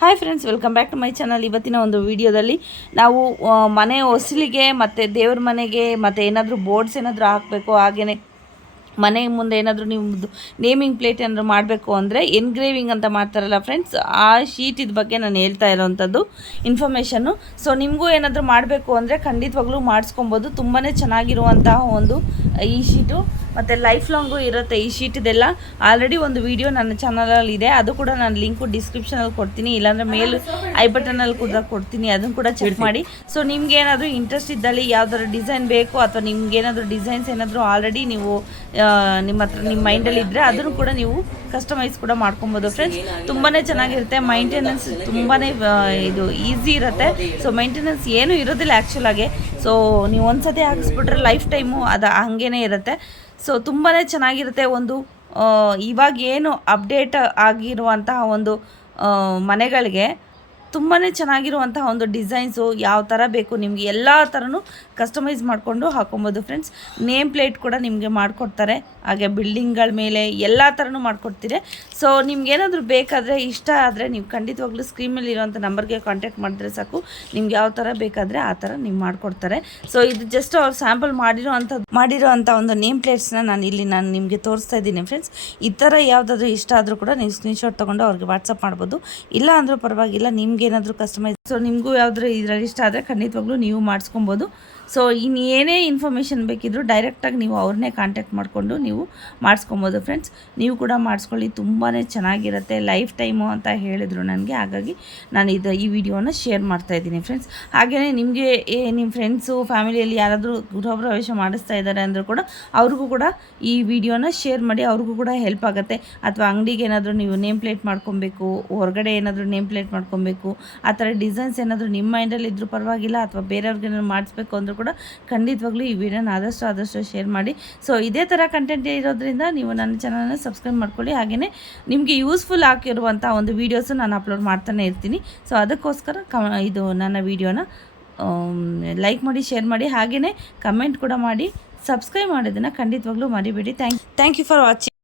Hi friends, welcome back to my channel. ಇವತ್ತಿನ ಒಂದು ವಿಡಿಯೋದಲ್ಲಿ ನಾವು ಮನೆ ಹೊಸಲಿಗೆ ಮತ್ತು ದೇವ್ರ ಮನೆಗೆ ಮತ್ತು ಏನಾದರೂ ಬೋರ್ಡ್ಸ್ ಏನಾದರೂ ಹಾಕಬೇಕು, ಹಾಗೆಯೇ ಮನೆ ಮುಂದೆ ಏನಾದರೂ ನಿಮ್ಮದು ನೇಮಿಂಗ್ ಪ್ಲೇಟ್ ಏನಾದರೂ ಮಾಡಬೇಕು ಅಂದರೆ ಎನ್ಗ್ರೇವಿಂಗ್ ಅಂತ ಮಾಡ್ತಾರಲ್ಲ ಫ್ರೆಂಡ್ಸ್, ಆ ಶೀಟಿದ ಬಗ್ಗೆ ನಾನು ಹೇಳ್ತಾ ಇರೋವಂಥದ್ದು ಇನ್ಫಾರ್ಮೇಷನ್ನು. ಸೊ ನಿಮಗೂ ಏನಾದರೂ ಮಾಡಬೇಕು ಅಂದರೆ ಖಂಡಿತವಾಗ್ಲೂ ಮಾಡಿಸ್ಕೊಬೋದು. ತುಂಬಾ ಚೆನ್ನಾಗಿರುವಂತಹ ಒಂದು ಈ ಶೀಟು ಮತ್ತು ಲೈಫ್ ಲಾಂಗು ಇರುತ್ತೆ ಈ ಶೀಟಿದೆಲ್ಲ. ಆಲ್ರೆಡಿ ಒಂದು ವಿಡಿಯೋ ನನ್ನ ಚಾನಲಲ್ಲಿ ಇದೆ, ಅದು ಕೂಡ ನಾನು ಲಿಂಕು ಡಿಸ್ಕ್ರಿಪ್ಷನಲ್ಲಿ ಕೊಡ್ತೀನಿ, ಇಲ್ಲಾಂದರೆ ಮೇಲ್ ಐ ಬಟನಲ್ಲಿ ಕೂಡ ಕೊಡ್ತೀನಿ, ಅದನ್ನು ಕೂಡ ಚೆಕ್ ಮಾಡಿ. ಸೊ ನಿಮ್ಗೆ ಏನಾದರೂ ಇಂಟ್ರೆಸ್ಟ್ ಇದ್ದಲ್ಲಿ ಯಾವ್ದಾದ್ರು ಡಿಸೈನ್ ಬೇಕು ಅಥವಾ ನಿಮ್ಗೇನಾದರೂ ಡಿಸೈನ್ಸ್ ಏನಾದರೂ ಆಲ್ರೆಡಿ ನೀವು ನಿಮ್ಮ ಹತ್ರ ನಿಮ್ಮ ಮೈಂಡಲ್ಲಿ ಇದ್ದರೆ ಅದನ್ನು ಕೂಡ ನೀವು ಕಸ್ಟಮೈಸ್ ಕೂಡ ಮಾಡ್ಕೊಬೋದು ಫ್ರೆಂಡ್ಸ್. ತುಂಬಾ ಚೆನ್ನಾಗಿರುತ್ತೆ, ಮೈಂಟೆನೆನ್ಸ್ ತುಂಬಾ ಇದು ಈಸಿ ಇರುತ್ತೆ. ಸೊ ಮೈಂಟೆನೆನ್ಸ್ ಏನೂ ಇರೋದಿಲ್ಲ ಆ್ಯಕ್ಚುಲಾಗಿ. ಸೊ ನೀವು ಒಂದು ಸತಿ ಹಾಕಿಸ್ಬಿಟ್ರೆ ಲೈಫ್ ಟೈಮು ಅದು ಹಾಗೇ ಇರುತ್ತೆ. ಸೊ ತುಂಬಾ ಚೆನ್ನಾಗಿರುತ್ತೆ. ಒಂದು ಇವಾಗ ಏನು ಅಪ್ಡೇಟ್ ಆಗಿರುವಂತಹ ಒಂದು ಮನೆಗಳಿಗೆ ತುಂಬಾ ಚೆನ್ನಾಗಿರುವಂತಹ ಒಂದು ಡಿಸೈನ್ಸು ಯಾವ ಥರ ಬೇಕು ನಿಮಗೆ ಎಲ್ಲ ಥರನೂ ಕಸ್ಟಮೈಸ್ ಮಾಡಿಕೊಂಡು ಹಾಕೊಬೋದು ಫ್ರೆಂಡ್ಸ್. ನೇಮ್ ಪ್ಲೇಟ್ ಕೂಡ ನಿಮಗೆ ಮಾಡಿಕೊಡ್ತಾರೆ, ಹಾಗೆ ಬಿಲ್ಡಿಂಗ್ಗಳ ಮೇಲೆ ಎಲ್ಲ ಥರನೂ ಮಾಡಿಕೊಡ್ತೀರಿ. ಸೊ ನಿಮ್ಗೇನಾದರೂ ಬೇಕಾದರೆ ಇಷ್ಟ ಆದರೆ ನೀವು ಖಂಡಿತವಾಗ್ಲೂ ಸ್ಕ್ರೀನ್ ಮೇಲೆ ಇರೋವಂಥ ನಂಬರ್ಗೆ ಕಾಂಟ್ಯಾಕ್ಟ್ ಮಾಡಿದ್ರೆ ಸಾಕು, ನಿಮ್ಗೆ ಯಾವ ಥರ ಬೇಕಾದರೆ ಆ ಥರ ನೀವು ಮಾಡಿಕೊಡ್ತಾರೆ. ಸೊ ಇದು ಜಸ್ಟ್ ಅವ್ರು ಸ್ಯಾಂಪಲ್ ಮಾಡಿರೋ ಒಂದು ನೇಮ್ ಪ್ಲೇಟ್ಸ್ನ ನಾನು ನಿಮಗೆ ತೋರಿಸ್ತಾ ಇದ್ದೀನಿ ಫ್ರೆಂಡ್ಸ್. ಈ ಥರ ಯಾವುದಾದ್ರೂ ಇಷ್ಟ ಆದರೂ ಕೂಡ ನೀವು ಸ್ಕ್ರೀನ್ಶಾಟ್ ತೊಗೊಂಡು ಅವ್ರಿಗೆ ವಾಟ್ಸಪ್ ಮಾಡ್ಬೋದು, ಇಲ್ಲ ಅಂದರೂ ಪರವಾಗಿಲ್ಲ. ನಿಮ್ಗೇನಾದರೂ ಕಸ್ಟಮೈಸ್, ಸೊ ನಿಮಗೂ ಯಾವುದಾದ್ರೂ ಇದರಲ್ಲಿ ಇಷ್ಟ ಆದರೆ ಖಂಡಿತವಾಗ್ಲೂ ನೀವು ಮಾಡಿಸ್ಕೊಬೋದು. ಸೊ ಇನ್ನು ಏನೇ ಇನ್ಫಾರ್ಮೇಷನ್ ಬೇಕಿದ್ದರೂ ಡೈರೆಕ್ಟಾಗಿ ನೀವು ಅವ್ರನ್ನೇ ಕಾಂಟ್ಯಾಕ್ಟ್ ಮಾಡಿಕೊಂಡು ನೀವು ಮಾಡಿಸ್ಕೊಬೋದು ಫ್ರೆಂಡ್ಸ್. ನೀವು ಕೂಡ ಮಾಡಿಸ್ಕೊಳ್ಳಿ, ತುಂಬಾ ಚೆನ್ನಾಗಿರುತ್ತೆ, ಲೈಫ್ ಟೈಮು ಅಂತ ಹೇಳಿದರು ನನಗೆ. ಹಾಗಾಗಿ ನಾನು ಈ ವಿಡಿಯೋನ ಶೇರ್ ಮಾಡ್ತಾಯಿದ್ದೀನಿ ಫ್ರೆಂಡ್ಸ್. ಹಾಗೆಯೇ ನಿಮಗೆ ನಿಮ್ಮ ಫ್ರೆಂಡ್ಸು ಫ್ಯಾಮಿಲಿಯಲ್ಲಿ ಯಾರಾದರೂ ಗೃಹ ಪ್ರವೇಶ ಮಾಡಿಸ್ತಾ ಇದ್ದಾರೆ ಅಂದರೂ ಕೂಡ ಅವ್ರಿಗೂ ಕೂಡ ಈ ವಿಡಿಯೋನ ಶೇರ್ ಮಾಡಿ, ಅವ್ರಿಗೂ ಕೂಡ ಹೆಲ್ಪ್ ಆಗುತ್ತೆ. ಅಥವಾ ಅಂಗಡಿಗೆ ಏನಾದರೂ ನೀವು ನೇಮ್ ಪ್ಲೇಟ್ ಮಾಡ್ಕೊಬೇಕು, ಹೊರಗಡೆ ಏನಾದರೂ ನೇಮ್ ಪ್ಲೇಟ್ ಮಾಡ್ಕೊಬೇಕು, ಆ ಥರ ಡಿಸೈನ್ಸ್ ಏನಾದರೂ ನಿಮ್ಮ ಮೈಂಡಲ್ಲಿ ಇದ್ದರೂ ಪರವಾಗಿಲ್ಲ, ಅಥವಾ ಬೇರೆಯವ್ರಿಗೆ ಏನಾದ್ರು ಮಾಡಿಸ್ಬೇಕು ಅಂದರೂ ಕೂಡ ಖಂಡಿತವಾಗ್ಲೂ ಈ ವಿಡಿಯೋನ ಆದಷ್ಟು ಶೇರ್ ಮಾಡಿ. ಸೊ ಇದೇ ಥರ ಕಂಟೆಂಟ್ ಇರೋದ್ರಿಂದ ನೀವು ನನ್ನ ಚಾನಲ್ನ ಸಬ್ಸ್ಕ್ರೈಬ್ ಮಾಡ್ಕೊಳ್ಳಿ. ಹಾಗೆಯೇ ನಿಮಗೆ ಯೂಸ್ಫುಲ್ ಆಗಿರುವಂಥ ಒಂದು ವೀಡಿಯೋಸು ನಾನು ಅಪ್ಲೋಡ್ ಮಾಡ್ತಾನೆ ಇರ್ತೀನಿ. ಸೊ ಅದಕ್ಕೋಸ್ಕರ ಇದು ನನ್ನ ವಿಡಿಯೋನ ಲೈಕ್ ಮಾಡಿ, ಶೇರ್ ಮಾಡಿ, ಹಾಗೆಯೇ ಕಮೆಂಟ್ ಕೂಡ ಮಾಡಿ. ಸಬ್ಸ್ಕ್ರೈಬ್ ಮಾಡೋದನ್ನು ಖಂಡಿತವಾಗ್ಲೂ ಮರಿಬೇಡಿ. Thank you for watching.